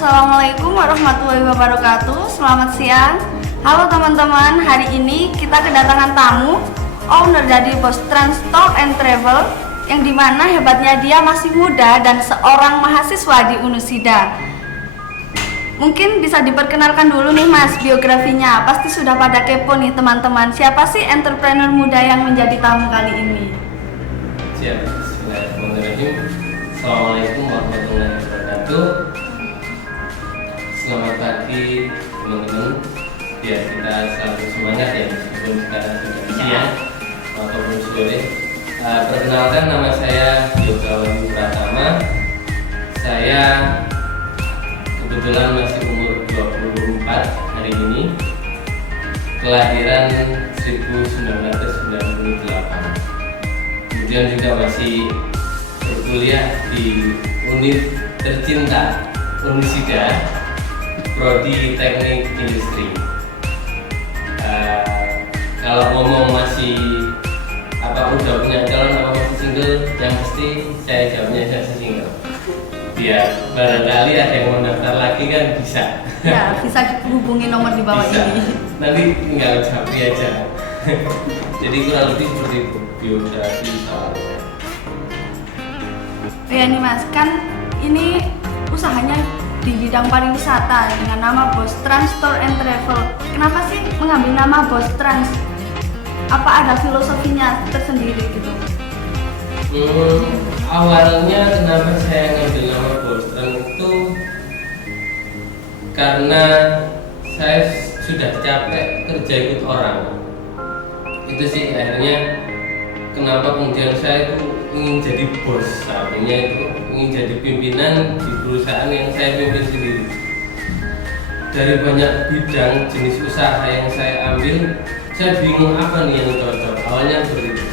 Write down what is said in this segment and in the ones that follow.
Assalamualaikum warahmatullahi wabarakatuh. Selamat siang. Halo teman-teman, hari ini kita kedatangan tamu, owner dari Bos Trans Tour and Travel, yang dimana hebatnya dia masih muda dan seorang mahasiswa di Unusida. Mungkin bisa diperkenalkan dulu nih Mas, biografinya. Pasti sudah pada kepo nih teman-teman. Siapa sih entrepreneur muda yang menjadi tamu kali ini? Siap, bismillahirrahmanirrahim. Assalamualaikum warahmatullahi wabarakatuh. Selamat pagi teman-teman. Ya, kita selalu semangat ya, meskipun sekarang sudah siang ataupun sore. Perkenalkan, nama saya Yoga Wahyu Pratama. Saya kebetulan masih umur 24 hari ini. Kelahiran 1998. Kemudian juga masih berkuliah di Univ tercinta Unusida, Prodi Teknik Industri. Kalau ngomong masih udah punya calon apa masih single, yang pasti saya jawabnya masih single. Biar barangkali ada yang mau daftar lagi kan bisa. Ya, bisa hubungi nomor di bawah bisa. ini. Nanti tinggal japri aja. Jadi kurang lebih seperti itu biografi soalnya. Ya nih Mas, kan ini usahanya di bidang pariwisata dengan nama Bos Trans Tour and Travel. Kenapa sih mengambil nama Bos Trans? Apa ada filosofinya tersendiri gitu? Awalnya kenapa saya ngambil nama Bos Trans itu karena saya sudah capek kerja ikut orang. Itu sih akhirnya kenapa kemudian saya itu ingin jadi bos, artinya itu ingin jadi pimpinan di perusahaan yang saya pimpin sendiri. Dari banyak bidang jenis usaha yang saya ambil, saya bingung apa nih yang cocok. Awalnya seperti itu.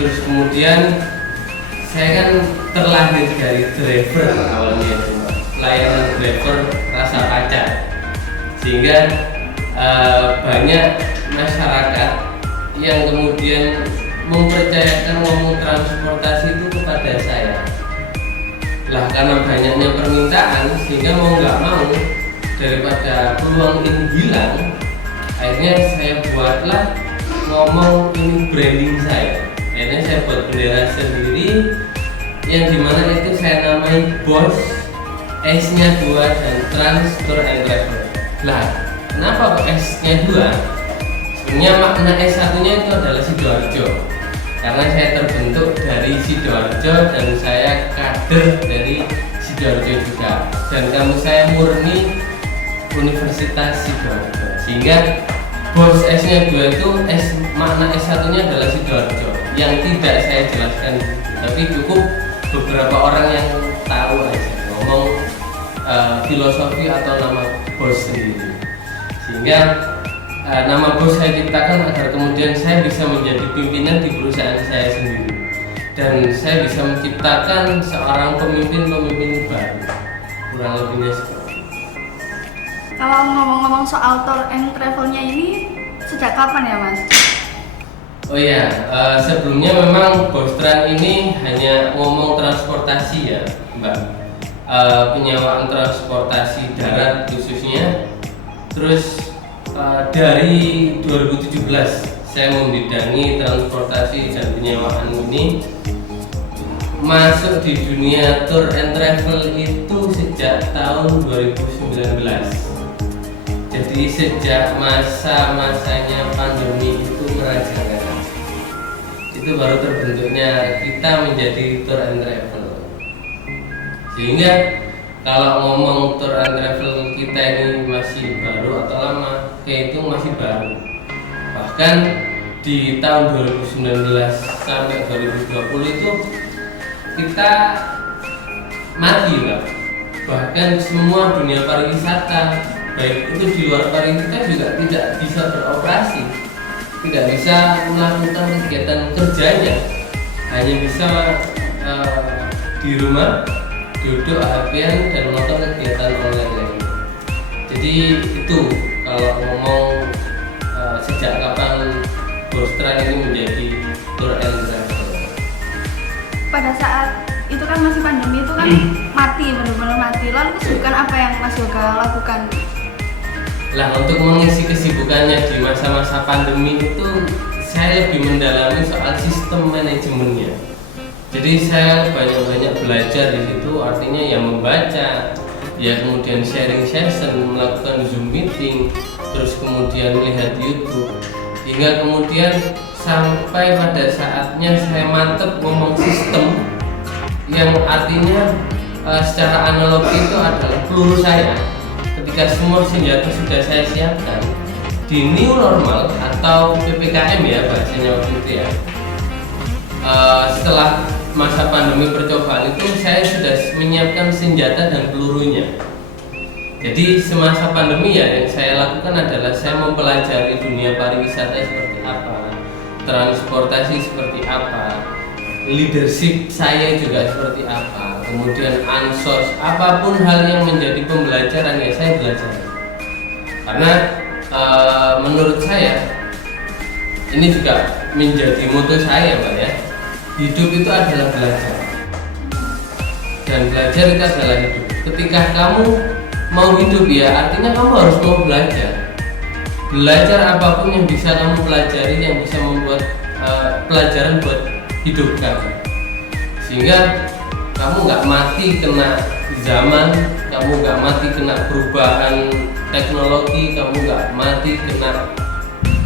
Terus kemudian saya kan terlahir dari driver awalnya itu, layanan driver rasa pacar, sehingga banyak masyarakat yang kemudian mempercayakan ngomong transportasi itu kepada saya. Lah karena banyaknya permintaan, sehingga mau nggak mau daripada peluang ini hilang, akhirnya saya buatlah ngomong ini branding saya. Akhirnya saya buat bendera sendiri yang dimana itu saya namai Bos, S-nya 2 dan Trans Tour and Travel. Lah kenapa kok S-nya 2? Sebenarnya makna S1 nya itu adalah Sidoarjo, karena saya terbentuk dari Sidoarjo dan saya kader dari Sidoarjo juga, dan kampus saya murni Universitas Sidoarjo, sehingga Bos S-nya 2 itu makna S1 nya adalah Sidoarjo yang tidak saya jelaskan, tapi cukup beberapa orang yang tahu aja ngomong filosofi atau nama bos sendiri, sehingga nama bos saya ciptakan agar kemudian saya bisa menjadi pimpinan di perusahaan saya sendiri, dan saya bisa menciptakan seorang pemimpin baru, kurang lebihnya seperti itu. Kalau ngomong-ngomong soal tour and travelnya ini sejak kapan ya Mas? Oh ya, sebelumnya memang Bos Trans ini hanya ngomong transportasi ya Mbak, penyewaan transportasi darat khususnya. Terus dari 2017 saya membidangi transportasi dan penyewaan ini. Masuk di dunia tour and travel itu sejak tahun 2019. Jadi sejak masa-masanya pandemi itu merajalela, itu baru terbentuknya kita menjadi tour and travel. Sehingga kalau ngomong tour and travel kita ini masih baru atau lama, kayak itu masih baru. Bahkan di tahun 2019 sampai 2020 itu kita mati Mbak. Bahkan semua dunia pariwisata, baik itu di luar pariwisata juga tidak bisa beroperasi, tidak bisa melakukan kegiatan kerjanya, hanya bisa di rumah duduk HP-an dan melakukan kegiatan online lain. Jadi itu kalau ngomong sejak kapan Bos Trans ini menjadi tour and travel. Pada saat itu kan kan masih pandemi itu kan mati, benar-benar mati. Lalu kesibukan apa yang Mas Yoga lakukan? Lah untuk mengisi kesibukannya di masa-masa pandemi itu saya lebih mendalami soal sistem manajemennya. Jadi saya banyak-banyak belajar di situ, artinya ya membaca, ya kemudian sharing session, melakukan Zoom meeting, terus kemudian melihat YouTube, hingga kemudian sampai pada saatnya saya mantep ngomong sistem, yang artinya secara analog itu adalah peluru saya. Ketika semua senjata sudah saya siapkan di new normal atau PPKM ya bahasanya waktu itu ya, setelah masa pandemi percobaan itu saya sudah menyiapkan senjata dan pelurunya. Jadi semasa pandemi ya yang saya lakukan adalah saya mempelajari dunia pariwisata seperti apa, transportasi seperti apa, leadership saya juga seperti apa, kemudian ansos, apapun hal yang menjadi pembelajaran ya saya belajar. Karena menurut saya ini juga menjadi moto saya Mbak ya, hidup itu adalah belajar, dan belajar itu adalah hidup. Ketika kamu mau hidup ya artinya kamu harus mau belajar apapun yang bisa kamu pelajari, yang bisa membuat pelajaran buat hidup kamu, sehingga kamu nggak mati kena zaman, kamu nggak mati kena perubahan teknologi, kamu nggak mati kena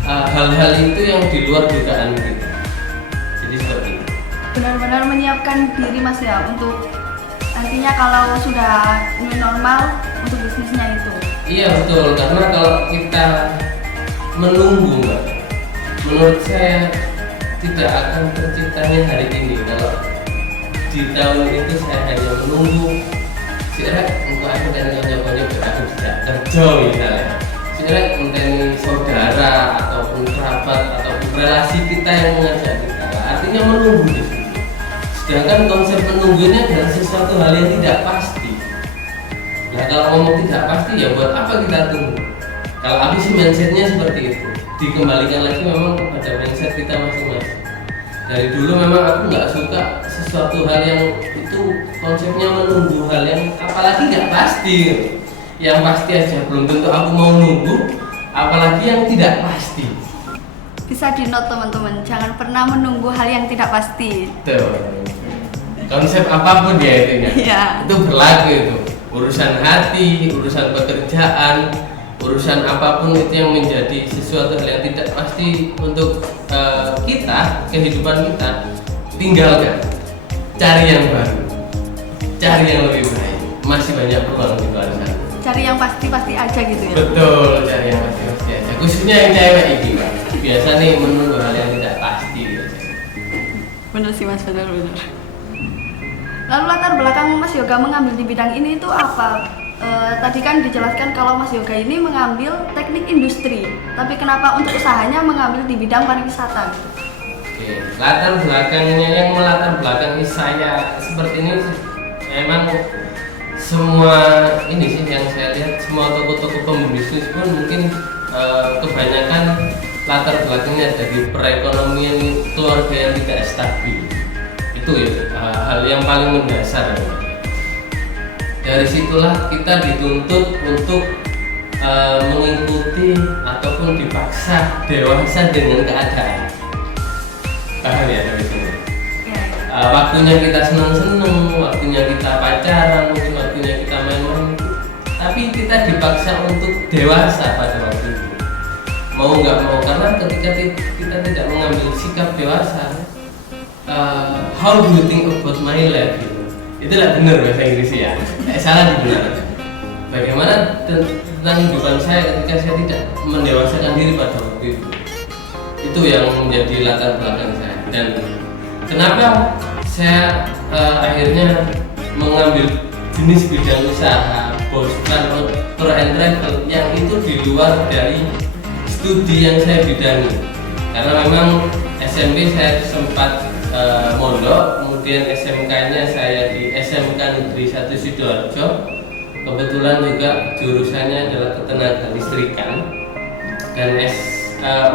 hal-hal itu yang di luar dugaan kita. Jadi seperti itu. Benar-benar menyiapkan diri Mas ya untuk nantinya kalau sudah new normal untuk bisnisnya itu. Iya betul, karena kalau kita menunggu Mbak, menurut saya tidak akan terciptanya hari ini. Kalau di tahun itu saya hanya menunggu sekarang untuk aku dan kawan-kawan berakhir tidak kerja misalnya, sekarang untuk saudara ataupun kerabat ataupun relasi kita yang mengajak kita, artinya menunggu di situ. Sedangkan konsep menunggunya adalah sesuatu hal yang tidak pasti. Nah kalau ngomong tidak pasti ya buat apa kita tunggu? Kalau aku sih mindsetnya seperti itu, dikembalikan lagi memang kepada mindset kita masing-masing. Dari dulu memang aku nggak suka sesuatu hal yang itu konsepnya menunggu, hal yang apalagi nggak pasti. Yang pasti aja belum tentu aku mau nunggu, apalagi yang tidak pasti. Bisa di note teman-teman, jangan pernah menunggu hal yang tidak pasti. Tuh. Konsep apapun ya itu ya. Itu berlaku itu. Urusan hati, urusan pekerjaan, urusan apapun itu yang menjadi sesuatu hal yang tidak pasti untuk kita, kehidupan kita, tinggalkan, cari yang baru, cari yang lebih baik. Masih banyak peluang di luar sana. Cari yang pasti-pasti aja gitu ya. Betul, cari yang pasti-pasti aja. Khususnya yang cewek ini Pak. Biasa nih menunggu hal yang tidak pasti gitu. Bener sih Mas, bener. Lalu latar belakang Mas Yoga mengambil di bidang ini itu apa? Tadi kan dijelaskan kalau Mas Yoga ini mengambil teknik industri, tapi kenapa untuk usahanya mengambil di bidang pariwisata? Oke, latar belakangnya yang melatar belakangi saya seperti ini memang semua ini sih yang saya lihat, semua toko-toko pembisnis pun mungkin kebanyakan latar belakangnya dari perekonomian keluarga yang tidak stabil. Itu ya hal yang paling mendasar. Dari situlah kita dituntut untuk mengikuti ataupun dipaksa dewasa dengan keadaan. Paham ya dari sini? Waktunya kita seneng-seneng, waktunya kita pacaran, mungkin waktunya kita main-main, tapi kita dipaksa untuk dewasa pada waktu itu. Mau nggak mau, karena ketika kita tidak mengambil sikap dewasa, how do you think about my life? Itulah benar bahasa Inggris ya. Salah dibenarkan. Bagaimana tentang kehidupan saya ketika saya tidak mendewasakan diri pada waktu itu? Itu yang menjadi latar belakang saya. Dan kenapa saya akhirnya mengambil jenis bidang usaha tour and travel yang itu di luar dari studi yang saya bidangi. Karena memang SMP saya sempat mondok, kemudian SMK-nya saya di SMK Negeri 1 Sidoarjo. Kebetulan juga jurusannya adalah ketenaga listrikan, dan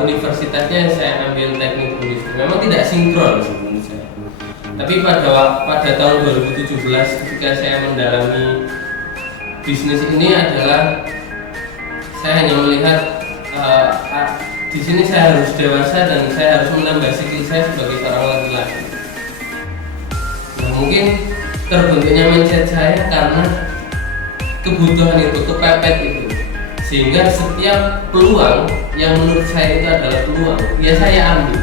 universitasnya saya ambil teknik industri. Memang tidak sinkron menurut saya. Tapi pada tahun 2017 ketika saya mendalami bisnis ini adalah saya hanya melihat di sini saya harus dewasa dan saya harus menambah skill saya sebagai seorang laki-laki. Nah, mungkin terbentuknya mindset saya karena kebutuhan itu, kepepet itu, sehingga setiap peluang yang menurut saya itu adalah peluang, ya saya ambil.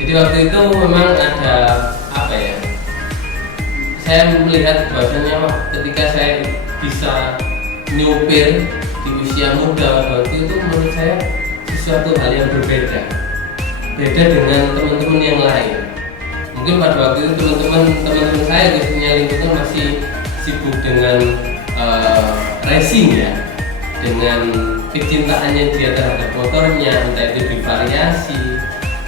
Jadi waktu itu memang ada apa ya? Saya melihat bahwasanya ketika saya bisa nyupir di usia muda waktu itu menurut saya sesuatu hal yang beda dengan teman-teman yang lain. Mungkin pada waktu itu teman-teman saya khususnya lingkungan masih sibuk dengan racing ya, dengan kecintaannya dia terhadap motornya, entah itu divariasi,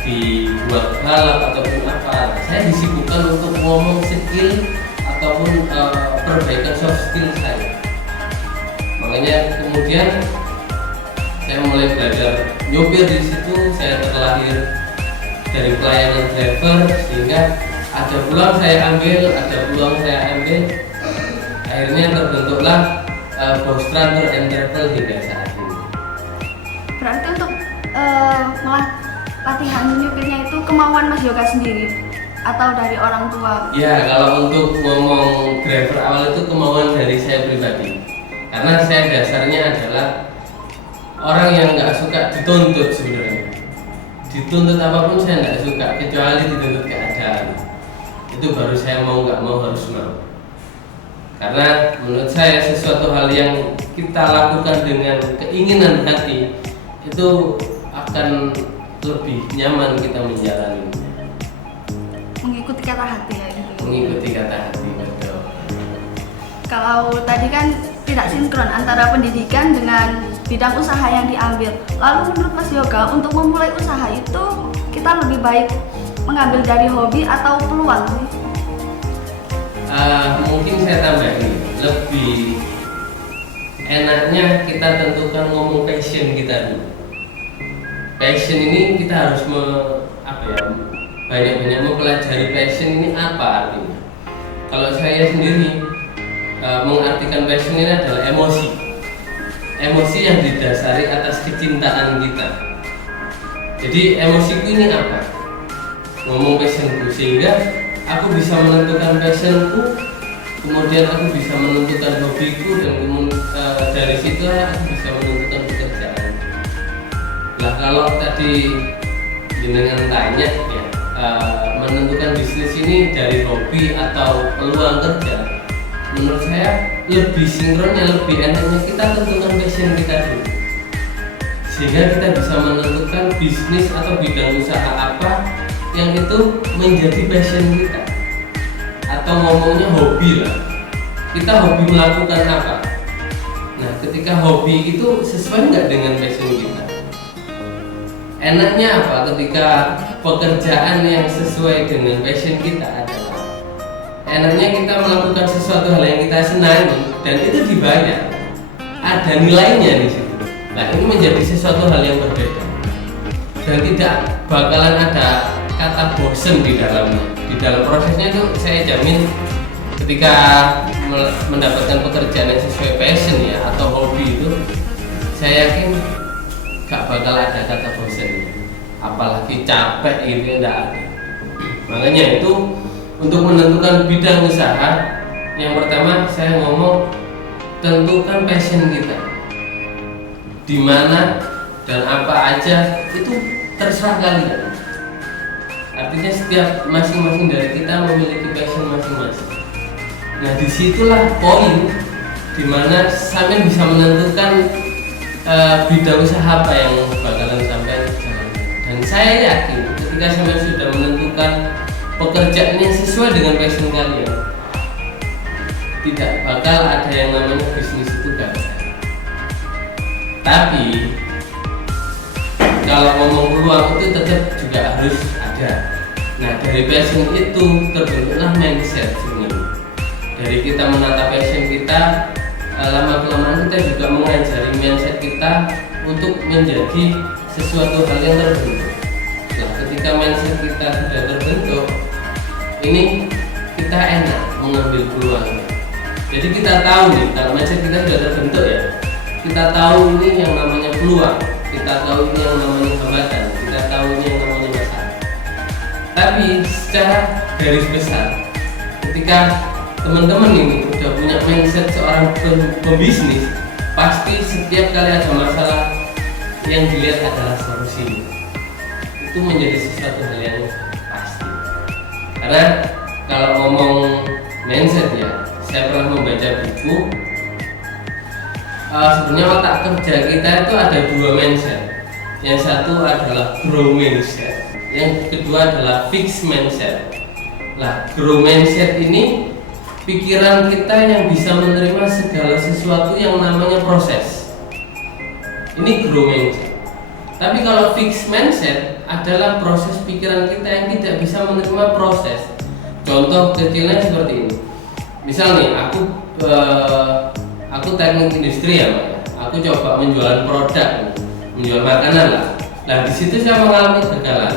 dibuat balap ataupun apa. Saya disibukkan untuk ngomong skill ataupun perbaikan soft skill saya. Makanya kemudian saya mulai belajar nyopir. Di situ saya terlahir dari pelayanan driver, sehingga ada peluang saya ambil, akhirnya terbentuklah Bos Tour and Travel hingga saat ini. Berarti untuk latihan nyupirnya itu kemauan Mas Yoga sendiri atau dari orang tua? Ya, kalau untuk ngomong driver awal itu kemauan dari saya pribadi. Karena saya dasarnya adalah orang yang nggak suka dituntut sebenarnya. Dituntut apapun saya nggak suka, kecuali dituntut keadaan. Itu baru saya mau, nggak mau harus mau. Karena menurut saya sesuatu hal yang kita lakukan dengan keinginan hati itu akan lebih nyaman kita menjalani. Mengikuti kata hati ya gitu. Mengikuti kata hati, betul. Kalau tadi kan tidak sinkron antara pendidikan dengan bidang usaha yang diambil. Lalu menurut Mas Yoga, untuk memulai usaha itu kita lebih baik mengambil dari hobi atau peluang? Mungkin saya tambahin, lebih enaknya kita tentukan ngomong passion kita dulu. Passion ini kita harus banyak-banyak mempelajari passion ini apa artinya. Kalau saya sendiri mengartikan passion ini adalah emosi yang didasari atas kecintaan kita. Jadi emosiku ini apa? Ngomong passionku, sehingga aku bisa menentukan passionku, kemudian aku bisa menentukan hobiku, dan dari situ aku bisa menentukan pekerjaan. Nah, kalau tadi jenengan tanya ya, menentukan bisnis ini dari hobi atau peluang kerja, menurut saya lebih sinkronnya, lebih enaknya kita tentukan passion kita dulu, sehingga kita bisa menentukan bisnis atau bidang usaha apa yang itu menjadi passion kita, atau ngomongnya hobi lah. Kita hobi melakukan apa? Nah, ketika hobi itu sesuai nggak dengan passion kita? Enaknya apa? Ketika pekerjaan yang sesuai dengan passion kita adalah enaknya kita melakukan sesuatu hal yang kita senangi dan itu dibayar, ada nilainya di situ. Nah, ini menjadi sesuatu hal yang berbeda dan tidak bakalan ada kata bosen di dalamnya. Di dalam prosesnya itu saya jamin ketika mendapatkan pekerjaan yang sesuai passion ya atau hobi itu, saya yakin gak bakal ada kata bosen, apalagi capek gitu, enggak ada. Makanya itu untuk menentukan bidang usaha, yang pertama saya ngomong tentukan passion kita, di mana dan apa aja itu terserah kalian. Artinya setiap masing-masing dari kita memiliki passion masing-masing. Nah, disitulah poin dimana sampai bisa menentukan bidang usaha apa yang bakalan sampai jalan. Dan saya yakin ketika sampai sudah menentukan pekerjaan yang sesuai dengan passion kalian, tidak bakal ada yang namanya bisnis itu gagal. Tapi kalau ngomong peluang itu tetap juga harus ada. Nah, dari passion itu terbentuklah mindset sebenarnya. Dari kita menata passion kita, lama-kelamaan kita juga mengajari mindset kita untuk menjadi sesuatu hal yang terbentuk. Nah, ketika ketika mindset kita sudah terbentuk, ini kita enak mengambil peluangnya. Jadi kita tahu nih, kalau mindset kita sudah terbentuk ya, kita tahu ini yang namanya peluang, kita tahu ini yang namanya hambatan, kita tahu ini yang namanya masalah. Tapi secara garis besar, ketika teman-teman ini udah punya mindset seorang pembisnis, pasti setiap kali ada masalah yang dilihat adalah solusi. Itu menjadi sesuatu hal yang pasti. Karena kalau ngomong mindset ya, saya pernah membaca buku. Sebenarnya otak kerja kita itu ada dua mindset. Yang satu adalah grow mindset, yang kedua adalah fix mindset. Nah, grow mindset ini pikiran kita yang bisa menerima segala sesuatu yang namanya proses. Ini grow mindset. Tapi kalau fix mindset adalah proses pikiran kita yang tidak bisa menerima proses. Contoh kecilnya seperti ini. Misal nih, aku teknik industri ya, Pak. Aku coba menjual produk, menjual makanan lah. Nah, di situ saya mengalami kegagalan.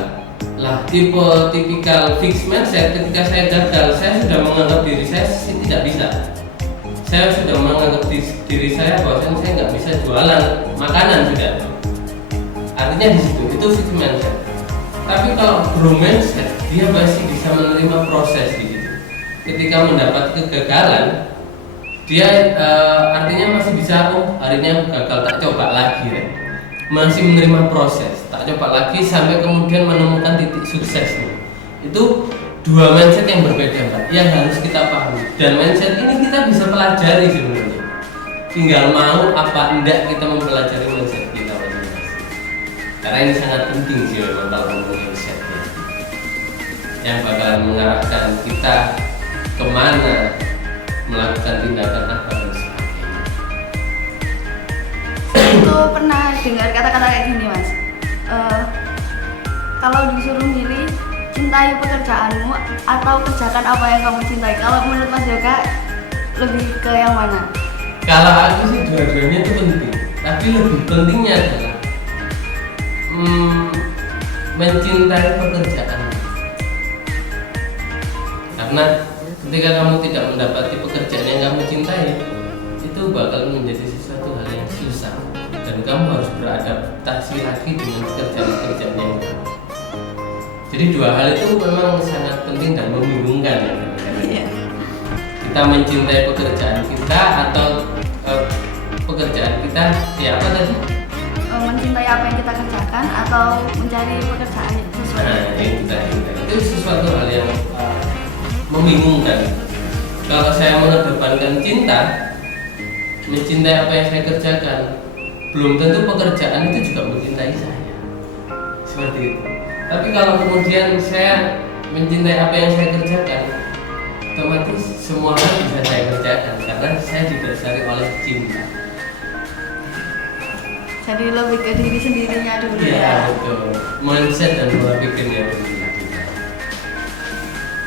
Lah, tipikal fixed mindset, ketika saya gagal, saya sudah menganggap diri saya tidak bisa. Saya sudah menganggap diri saya bahwa saya nggak bisa jualan makanan sudah. Artinya di situ itu fixed mindset. Tapi kalau grow mindset, dia masih bisa menerima proses di situ. Ketika mendapat kegagalan, dia artinya masih bisa, hari ini aku gagal, tak coba lagi ya. Masih menerima proses, tak coba lagi sampai kemudian menemukan titik suksesnya. Itu dua mindset yang berbeda, Pak, yang harus kita pahami. Dan mindset ini kita bisa pelajari sebenarnya. Tinggal mau apa enggak kita mempelajari mindset kita masing-masing. Karena ini sangat penting sih memang kalau ngomongin mindset ya. Yang bakalan mengarahkan kita kemana, melakukan tindakan apa dan sebagainya. Itu pernah dengar kata-kata kayak gini, Mas. Kalau disuruh milih, cintai pekerjaanmu atau kerjakan apa yang kamu cintai. Kalau menurut Mas Yoga, lebih ke yang mana? Kalau aku sih dua-duanya itu penting. Tapi lebih pentingnya adalah mencintai pekerjaan. Karena ketika kamu tidak mendapati pekerjaan yang kamu cintai, itu bakal menjadi sesuatu hal yang susah dan kamu harus beradaptasi lagi dengan pekerjaan-pekerjaan yang baru. Jadi dua hal itu memang sangat penting dan membingungkan ya. Kita mencintai pekerjaan kita atau pekerjaan kita ya apa tadi? Mencintai apa yang kita kerjakan atau mencari pekerjaan sesuai. Nah, itu sesuatu hal yang membingungkan. Kalau saya mengedepankan cinta, mencintai apa yang saya kerjakan, belum tentu pekerjaan itu juga mencintai saya. Seperti itu. Tapi kalau kemudian saya mencintai apa yang saya kerjakan, otomatis semua hal bisa saya kerjakan karena saya didasari oleh cinta. Jadi lebih ke diri sendirinya dulu Ya, ya. betul. Mindset dan pola pikirnya dulu.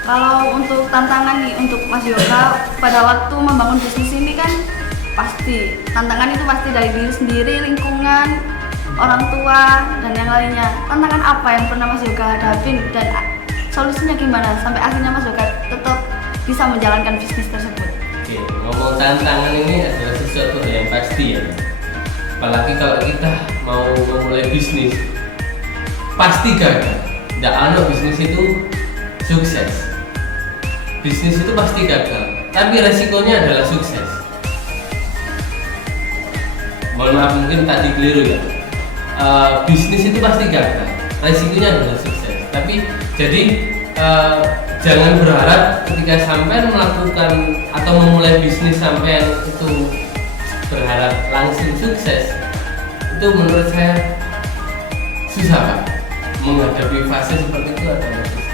Kalau untuk tantangan nih untuk Mas Yoga pada waktu membangun bisnis ini kan pasti tantangan itu pasti dari diri sendiri, lingkungan, orang tua dan yang lainnya. Tantangan apa yang pernah Mas Yoga hadapin dan solusinya gimana sampai akhirnya Mas Yoga tetap bisa menjalankan bisnis tersebut? Oke, ngomong tantangan ini adalah sesuatu yang pasti ya. Apalagi kalau kita mau memulai bisnis, pasti gagal. Tidak ada bisnis itu sukses. Bisnis itu pasti gagal, tapi resikonya adalah sukses. Mohon maaf mungkin tadi keliru ya. Bisnis itu pasti gagal, resikonya adalah sukses. Tapi jadi jangan berharap ketika sampai melakukan atau memulai bisnis sampai itu berharap langsung sukses. Itu menurut saya susah, Pak. Menghadapi fase seperti itu adalah susah.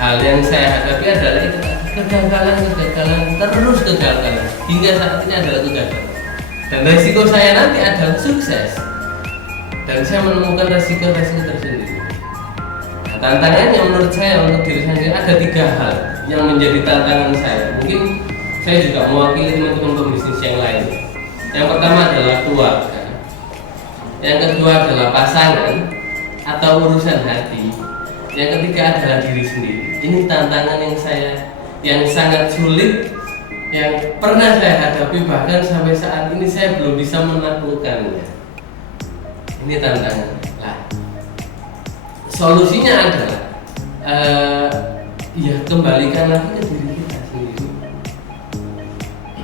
Hal yang saya hadapi adalah itu kegagalan terus kegagalan hingga saat ini adalah kegagalan. Dan resiko saya nanti adalah sukses. Dan saya menemukan resiko tersendiri. Nah, tantangannya menurut saya untuk diri saya sendiri ada 3 hal yang menjadi tantangan saya. Mungkin saya juga mewakili teman-teman pembisnis yang lain. Yang pertama adalah keluarga. Yang kedua adalah pasangan atau urusan hati. yang ketiga adalah diri sendiri. Ini tantangan yang sangat sulit, yang pernah saya hadapi, bahkan sampai saat ini saya belum bisa menaklukkannya. Ini tantangan. Nah, solusinya adalah ya kembalikan lagi ke diri kita sendiri.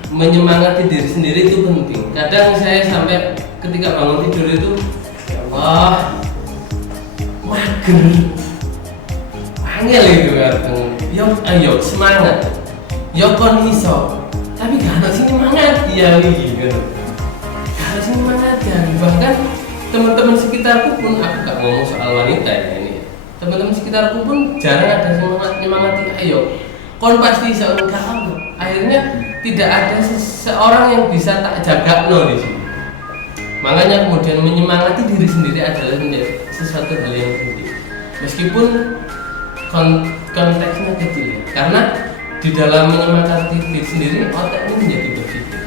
Menyemangati diri sendiri itu penting. Kadang saya sampai ketika bangun tidur itu, ya Allah, mager, angel itu kan. Yo, ayo semangat. Yo kon iso. Tapi gak ada sini semangat ya nih gitu. Gak ada sini semangat ya. Bahkan teman-teman sekitarku pun, aku gak ngomong soal wanita ya ini. Teman-teman sekitarku pun jarang ada semangat ayo. Kon pasti iso enggak apa. Akhirnya tidak ada seseorang yang bisa tak jaga di sini. Makanya kemudian menyemangati diri sendiri adalah menjadi sesuatu hal yang penting. Meskipun konteksnya kecil ya. Karena di dalam menyemangati diri sendiri otak ini menjadi berpikir.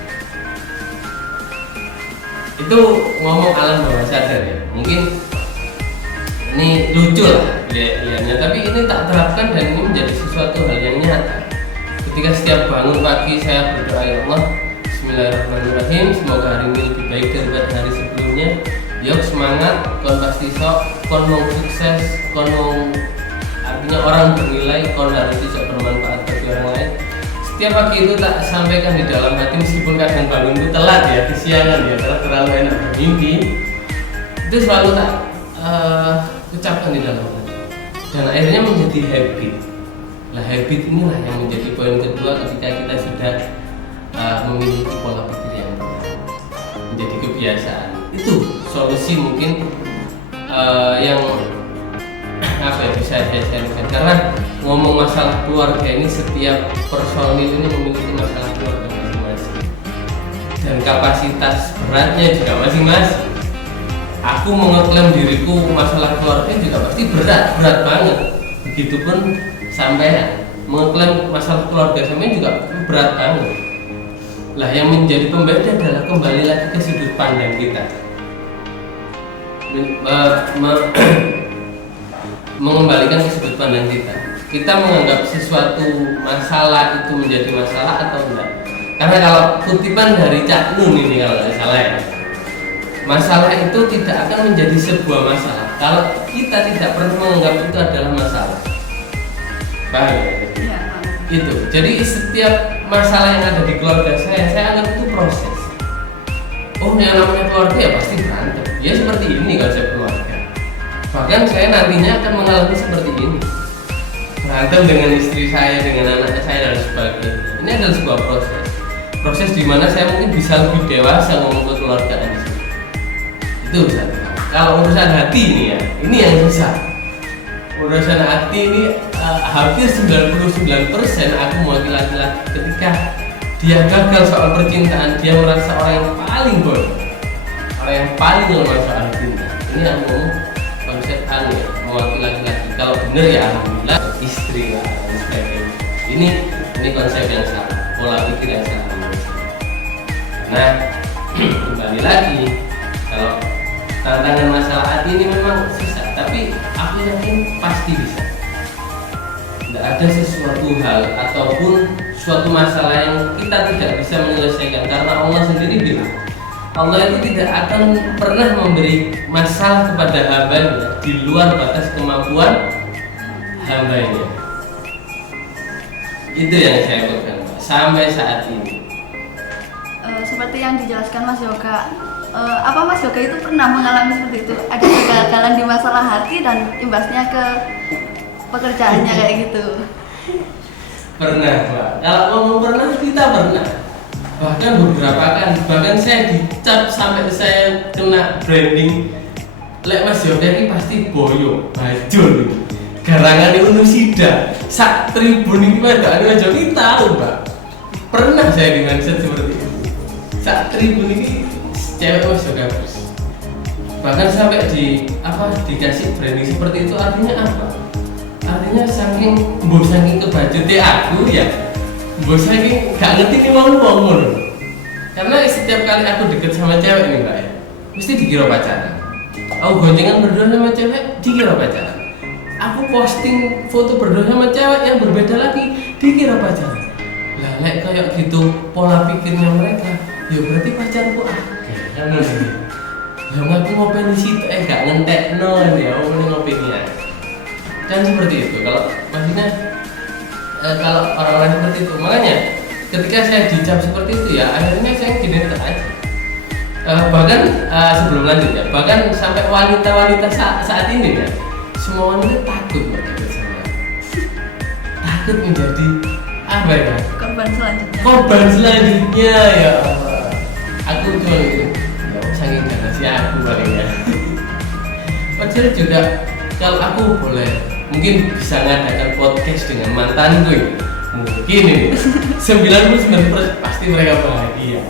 Itu ngomong alam bawah sadar ya. Mungkin ini lucu lah lihatnya, tapi ini tak terapkan dan ini menjadi sesuatu hal yang nyata. Ketika setiap bangun pagi saya berdoa, ya Allah, Bismillahirrahmanirrahim, semoga hari ini lebih baik daripada hari sebelumnya. Yuk semangat, kon pasti sok, kon mau sukses, kon mau, artinya orang bernilai, kon harus bisa bermanfaat bagi orang lain. Setiap pagi itu tak sampaikan di dalam hati, meskipun kadang bangun itu telat ya, kesiangan ya, karena terlalu enak bermimpi. Itu selalu tak ucapkan di dalam hati, dan akhirnya menjadi habit. Nah, habit inilah yang menjadi poin kedua ketika kita sudah memiliki pola pikir yang benar, menjadi kebiasaan. Itu solusi mungkin yang apa ya bisa saya sharingkan. Karena ngomong masalah keluarga ini, setiap personil ini memiliki masalah keluarga masing-masing dan kapasitas beratnya juga masing-masing. Aku mengeklaim diriku masalah keluarga juga pasti berat banget. Begitupun sampean mengeklaim masalah keluarga sampean juga berat banget. Lah yang menjadi pembeda adalah kembali lagi ke sudut pandang kita. Mengembalikan ke sudut pandang kita. Kita menganggap sesuatu masalah itu menjadi masalah atau enggak? Karena kalau kutipan dari Cak Nun ini kalau tidak salah ya, masalah itu tidak akan menjadi sebuah masalah kalau kita tidak pernah menganggap itu adalah masalah. Paham ya? Iya. Itu. Jadi setiap masalah yang ada di keluarga saya anggap itu proses. Oh, yang namanya keluarga ya pasti berantem. Ya seperti ini konsep keluarga. Bahkan saya nantinya akan mengalami seperti ini. Berantem dengan istri saya, dengan anak saya dan sebagainya. Ini adalah sebuah proses. Proses di mana saya mungkin bisa lebih dewasa ngomong ke keluarga di sini. Itu satu. Kalau urusan hati ini ya, ini yang susah. Urusan hati ini hampir 99% aku mewakili laki-laki ketika dia gagal soal percintaan, dia merasa orang yang paling bodoh, orang yang paling lemah soal cinta. Ini yang mau konsep ya, mewakili laki-laki. Kalau benar ya alhamdulillah, istri lah dan sebagainya. Ini konsep yang salah, pola pikir yang salah. Nah, kembali lagi, kalau tantangan masalah hati ini memang susah, tapi aku yakin pasti bisa. Tidak ada sesuatu hal ataupun suatu masalah yang kita tidak bisa menyelesaikan, karena Allah sendiri bilang Allah itu tidak akan pernah memberi masalah kepada hambanya di luar batas kemampuan hambanya. Itu yang saya pegang sampai saat ini. Seperti yang dijelaskan Mas Yoga, apa Mas Yoga itu pernah mengalami seperti itu? Ada kegagalan di masalah hati dan imbasnya ke pekerjaannya kayak gitu? Pernah, Pak. Kalau ngomong pernah, kita pernah. Bahkan beberapa kali, bahkan saya dicap sampai saya kena branding. Lek Mas Yoga ini pasti boyo, bajul, garangan ini Unusida, sak tribun ini pada Mas Yoga ini tahu, Pak. Pernah saya dengan seperti itu. Sak tribun ini cewek Mas Yoga bos. Bahkan sampai dikasih branding seperti itu, artinya apa? Artinya saking kebajutnya aku ya, saking gak ngerti nih ngomong. Karena setiap kali aku deket sama cewek ini Mbak ya, mesti dikira pacaran. Aku goncengan berdua sama cewek, dikira pacaran. aku posting foto berdua sama cewek yang berbeda lagi, dikira pacaran. Lah lek kayak gitu pola pikirnya mereka, ya berarti pacarku kan ngono. Lah aku ngopeni situ gak ngentekno ya, aku ngopeni. Kan seperti itu. Kalau maksudnya kalau orang-orang seperti itu, makanya ketika saya dicap seperti itu ya, akhirnya saya gini aja. Bahkan sebelum lanjut ya, bahkan sampai wanita-wanita saat ini ya, semua wanita takut menjadi sama, takut menjadi apa ya? Korban selanjutnya ya. Aku cuma gitu, ya saking ganas ya aku palingnya. Padahal juga kalau aku boleh mungkin bisa ngadakan podcast dengan mantanku ya. Mungkin ini 99% pasti mereka bahagia.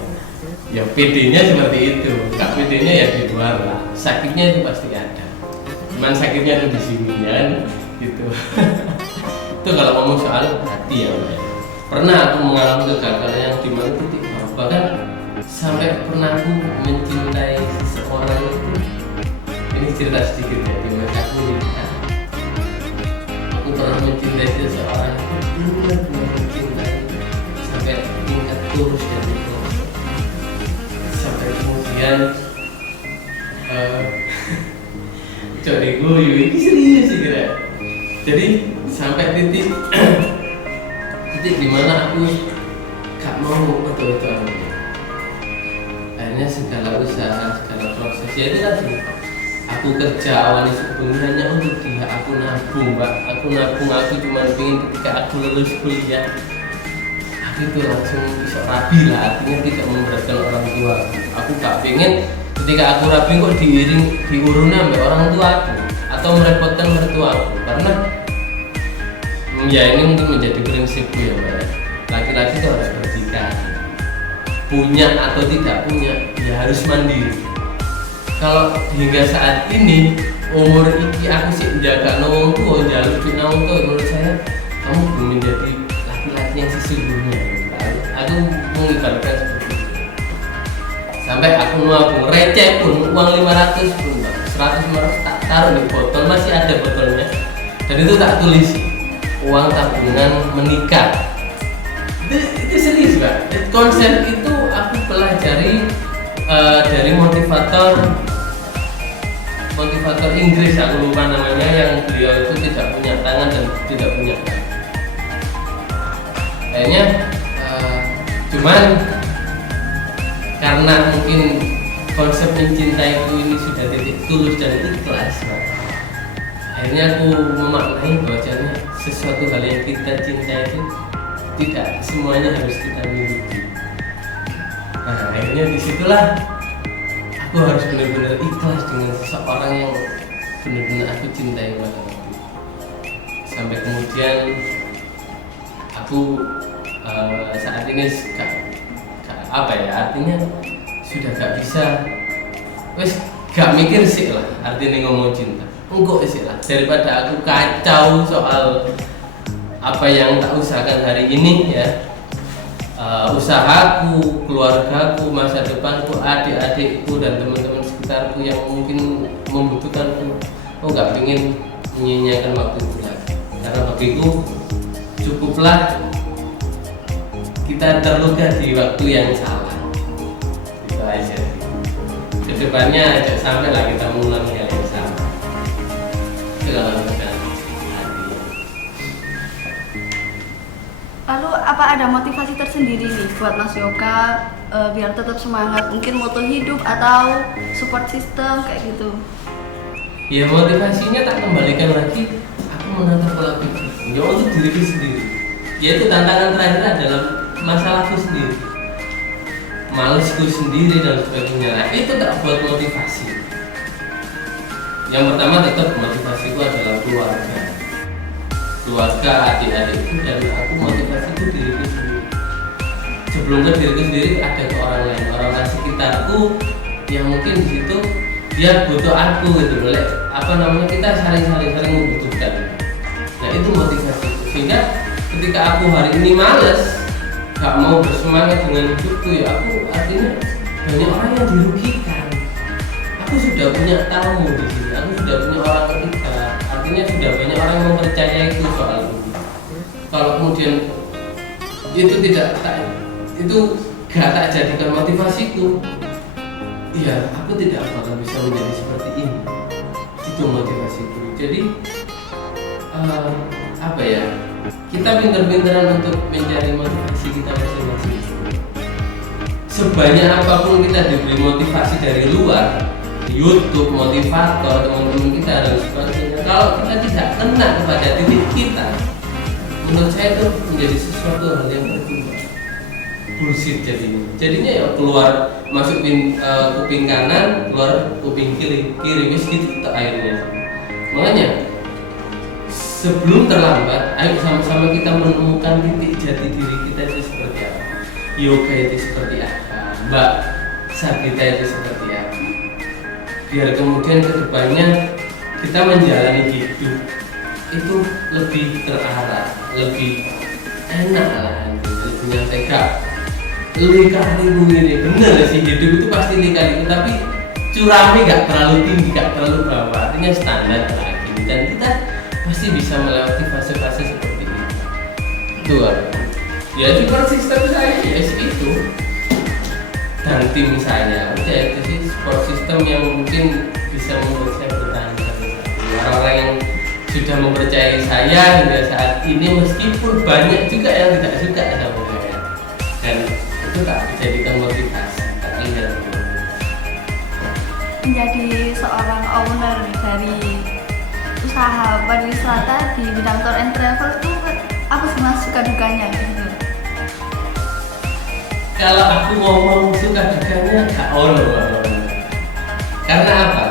Ya PD-nya seperti itu, gak PD-nya ya di luar lah. Sakitnya itu pasti ada. Cuman sakitnya tuh di sini kan, gitu. Itu kalau ngomong soal hati ya, pernah aku mengalami kegagalan yang dimana titik bawah. Bahkan sampai pernah aku mencintai seseorang itu. Ini cerita sedikit ya, dimana aku nikah. Aku pernah mencintai seseorang itu benar-benar mencintai sampai tingkat tulus dan ikhlas. Sampai kemudian jadi guyu ini serius sih kira. Jadi sampai titik dimana aku gak mau betul-betul. Akhirnya segala usaha, segala proses ya itu tadi. Aku kerja awalnya sebelumnya hanya untuk dia, aku nabung mbak, aku cuma ingin ketika aku lulus kuliah aku itu langsung bisa rabi lah, artinya tidak memberatkan orang tua. Aku gak pengen ketika aku rabi kok diurunnya sampai orang tua aku atau merepotkan mertua aku, karena ya ini mungkin menjadi prinsipku ya mbak. Laki-laki itu harus berdikari, punya atau tidak punya ya harus mandiri. Kalau hingga saat ini umur ini aku sih menjaga wong tua, jalur cina wong tua, menurut saya kamu belum menjadi laki-laki yang sesungguhnya. Aku mengibarkan seperti itu. Sampai aku nabung receh pun uang 500 pun, 100 tak taruh di botol, masih ada botolnya. Dan itu tak tulis uang tabungan menikah. Itu serius Pak. Konsep itu aku pelajari dari motivator Inggris, aku lupa namanya, yang beliau itu tidak punya tangan dan tidak punya kaki. Kayaknya cuman karena mungkin konsep mencintaiku ini sudah titik tulus dan ikhlas, akhirnya aku memaknai bahwasanya sesuatu hal yang kita cintai itu tidak semuanya harus kita miliki. Nah, akhirnya disitulah aku harus benar-benar ikhlas dengan seseorang yang benar-benar aku cintai banget. Sampai kemudian aku saat ini apa ya, artinya sudah gak bisa, wes gak mikir sih lah artinya ngomong cinta. Enggak sih lah, daripada aku kacau soal apa yang tak usahakan hari ini ya. Usahaku, keluargaku, masa depanku, adik-adikku dan teman-teman sekitarku yang mungkin membutuhkanku, aku nggak ingin menyia-nyiakan waktuku lagi. Karena bagiku cukuplah kita terluka di waktu yang salah. Itu aja. Kedepannya jangan sampai lah kita mengulangi hal yang sama. Segala macam. Lalu apa ada motivasi tersendiri nih buat Mas Yoga biar tetap semangat? Mungkin moto hidup atau support system kayak gitu? Ya motivasinya tak kembalikan lagi, aku menata pola pikir ya untuk diriku sendiri. Yaitu tantangan terakhir adalah masalahku sendiri, malesku sendiri dan sebagainya. Nah, itu tak buat motivasi. Yang pertama tetap motivasiku adalah keluarga, adik-adikku, dan aku motivasiku diriku sendiri. Sebelum ke diriku sendiri ada ke orang lain, orang sekitarku yang mungkin di situ dia butuh aku gitu, boleh apa namanya, kita saling membutuhkan. Nah itu motivasi. Sehingga ketika aku hari ini males, gak mau bersemangat dengan hidupku, ya aku artinya banyak orang yang dirugikan. Aku sudah punya tamu di sini, aku sudah punya orang ketiga. artinya sudah banyak orang yang mempercayai itu soal itu. Kalau kemudian itu gak tak jadikan motivasiku, ya aku tidak bakal bisa menjadi seperti ini. Itu motivasiku. Jadi apa ya, kita pinter-pinteran untuk mencari motivasi kita masing-masing. Sebanyak apapun kita diberi motivasi dari luar, YouTube, motivator, teman-teman kita dan sebagainya, kalau kita tidak kena kepada titik kita, menurut saya itu menjadi sesuatu hal yang percuma, bullshit jadinya ya keluar masuk kuping kanan, keluar kuping kiri wis gitu akhirnya. Makanya sebelum terlambat, ayo sama-sama kita menemukan titik jati diri kita itu seperti apa, yoga itu seperti apa, Mbak Sabita itu seperti apa, biar kemudian kedepannya kita menjalani hidup itu lebih terarah, lebih enak lah, lebih nyantai. Lika-liku ini bener sih, hidup itu pasti lika-liku, tapi curahnya gak terlalu tinggi, gak terlalu bawah, artinya standar lagi, dan kita pasti bisa melewati fase-fase seperti itu. Tuh, ya support system saya ya itu, dan tim saya udah itu sih support system yang mungkin bisa membuat saya bertahan sampai saat ini. Orang-orang yang sudah mempercayai saya hingga saat ini, meskipun banyak juga yang tidak suka sama saya, dan itu tak dijadikan motivasi, tak lihat menjadi seorang owner dari usaha pariwisata di bidang tour and travel tuh apa sih Mas suka dukanya gitu? Kalau aku ngomong suka dukanya gak ono. Karena apa?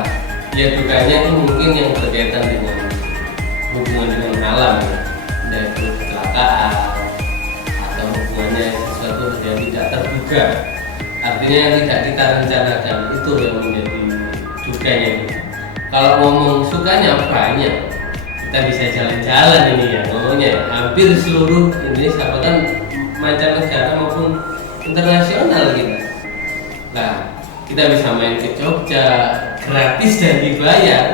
Ya dukanya itu mungkin yang berkaitan dengan hubungan dengan alam ya, yaitu kecelakaan atau hubungannya sesuatu yang tidak terduga, artinya yang tidak kita rencanakan, itu yang menjadi dukanya. Kalau ngomong sukanya banyak, kita bisa jalan-jalan ini ya ngomongnya hampir seluruh Indonesia, bahkan mancanegara maupun internasional kita. Nah, kita bisa main ke Jogja gratis dan dibayar.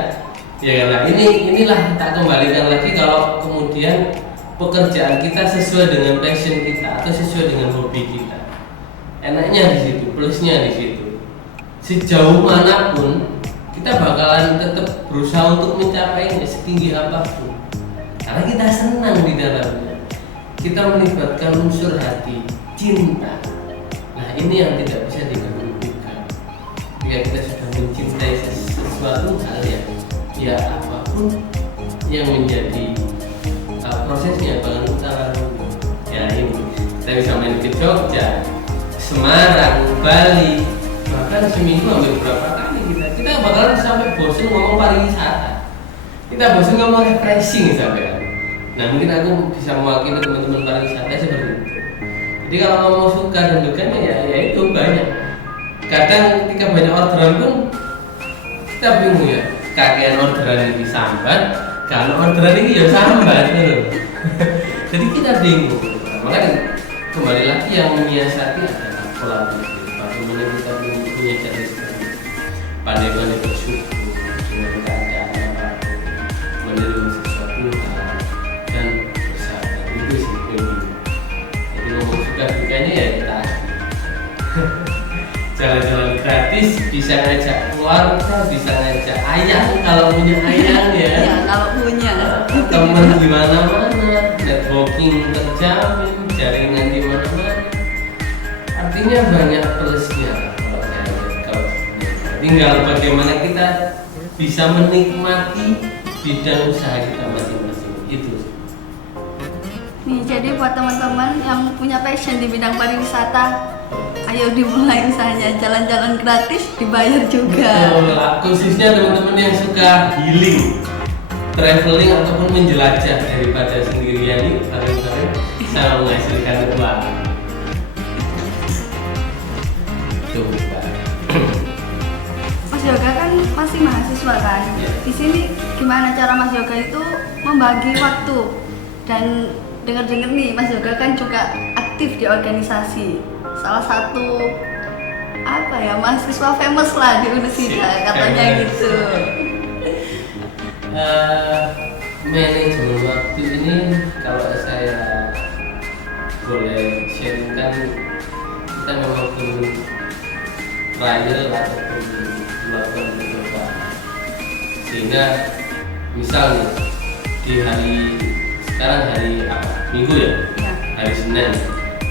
Ya karena inilah tak kembalikan lagi kalau kemudian pekerjaan kita sesuai dengan passion kita atau sesuai dengan hobi kita. Enaknya di situ, plusnya di situ. Sejauh manapun kita bakalan tetap berusaha untuk mencapainya setinggi apapun. Karena kita senang di dalamnya. Kita melibatkan unsur hati, cinta. Nah, ini yang tidak bisa dikerugikan. Jika kita sudah mencintai sesuatu hal ya apapun yang menjadi prosesnya bahkan kita lalui. Ya ini kita bisa main ke Jogja, Semarang, Bali, bahkan seminggu ambil berapa kali kita bakalan sampai bosan ngomong pariwisata, kita bosan ngomong refreshing sampai. Nah mungkin aku bisa mewakili teman-teman pariwisata seperti itu. Jadi kalau ngomong suka dan dukanya ya itu banyak. Kadang ketika banyak orderan pun kita bingung ya, kakean orderan ini sambat, kalau orderan ini ya sambat gitu. Jadi kita bingung. Makanya kembali lagi yang menyiasati adalah pola pikir. Bagaimana kita punya cara seperti itu, pandai-pandai bersyukur dengan keadaan apapun, menerima sesuatu hal dan bersabar. Itu sih penting. Jadi ngomong suka dukanya ya kita jalan-jalan gratis, bisa ngajak keluarga, bisa ngajak ayang kalau punya ayang ya. Ya kalau punya. Teman di mana-mana, networking terjamin, jaringan di mana-mana. Artinya banyak plusnya kalau saya lihat. Tinggal bagaimana kita bisa menikmati bidang usaha kita masing-masing itu. Nih jadi buat teman-teman yang punya passion di bidang pariwisata, ayo dimulai usahanya, jalan-jalan gratis dibayar juga. Betul, khususnya teman-teman yang suka healing, traveling ataupun menjelajah daripada sendirian ini bareng-bareng bisa menghasilkan uang. Coba. Mas Yoga kan masih mahasiswa kan? Ya. Di sini gimana cara Mas Yoga itu membagi waktu? Dan dengar-dengar nih Mas Yoga kan juga aktif di organisasi. Salah satu apa ya, mahasiswa famous lah di Unisida katanya gitu. manajemen waktu ini kalau saya boleh sharingkan, kita memang perlu trial ataupun melakukan beberapa, sehingga misalnya di sekarang hari apa, Minggu ya, hari Senin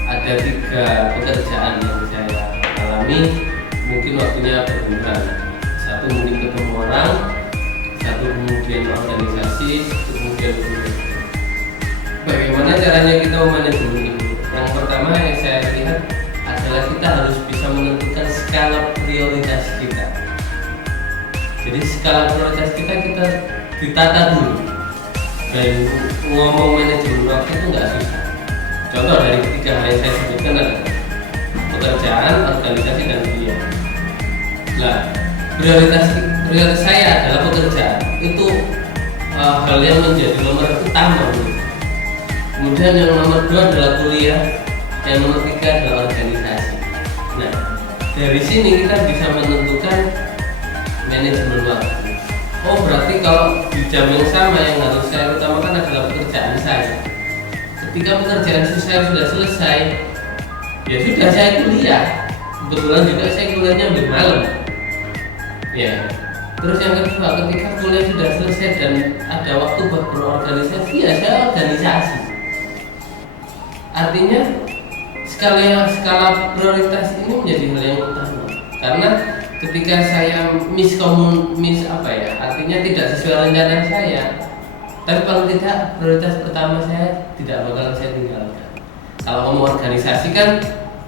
ada 3 pekerjaan yang saya alami, mungkin waktunya berbenturan. Satu mungkin ketemu orang, satu kemudian organisasi, kemudian bagaimana caranya kita memanajemen ini. Yang pertama yang saya lihat adalah kita harus bisa menentukan skala prioritas kita. Jadi skala prioritas kita ditata dulu. Dan ngomong manajemen waktu itu nggak susah. Contoh dari 3 hal yang saya sebutkan adalah pekerjaan, organisasi, dan kuliah. Nah, prioritas saya adalah pekerjaan. Itu hal yang menjadi nomor utama. Kemudian yang nomor 2 adalah kuliah, yang nomor 3 adalah organisasi. Nah, dari sini kita bisa menentukan manajemen waktu. Oh, berarti kalau di jam yang sama yang harus saya utamakan adalah pekerjaan saya. Ketika pekerjaan saya sudah selesai, ya sudah, saya kuliah. Kebetulan juga saya kuliahnya ambil malam. Ya. Terus yang kedua, ketika kuliah sudah selesai dan ada waktu buat berorganisasi, ya saya organisasi. Artinya skala prioritas ini menjadi hal yang utama. Karena ketika saya artinya tidak sesuai rencana saya, tapi paling tidak prioritas pertama saya tidak bakal saya tinggalkan. Kalau ngomong organisasi kan